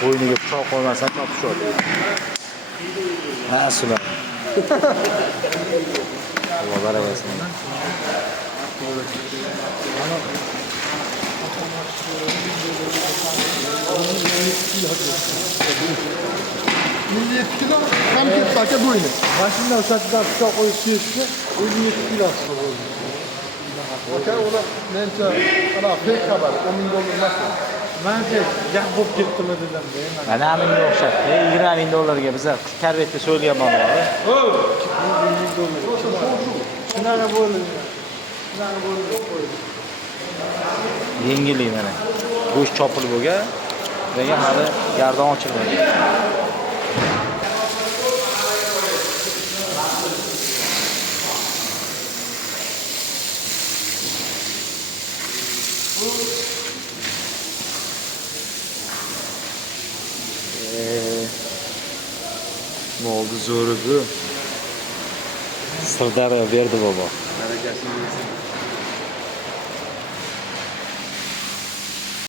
Bo'yniga pichoq qo'ymasdan topishadi. Ha, sular. Alloh barakasini. Kilo ham ketdi aka bo'yni. Mashina satidan pichoq qo'yib kesdi, 57 kilo bo'ldi. Aka ular mencha ana fake xabar, 10 ming dollar emas. Mencha gap bo'lib ketdimi dedim. Mana menga o'xshatdi. 20 ming dollarga biz karvetda so'yilgan ma'lum. Shunaqa bo'ldi. Shunaqa bo'ldi qo'ydi. Yengillik mana. Go'sht chopilib bo'lgan, degan hali gardon ochilmagan. Moldu zo'ri bu. Sirdaryo berdi bobo. Barakasini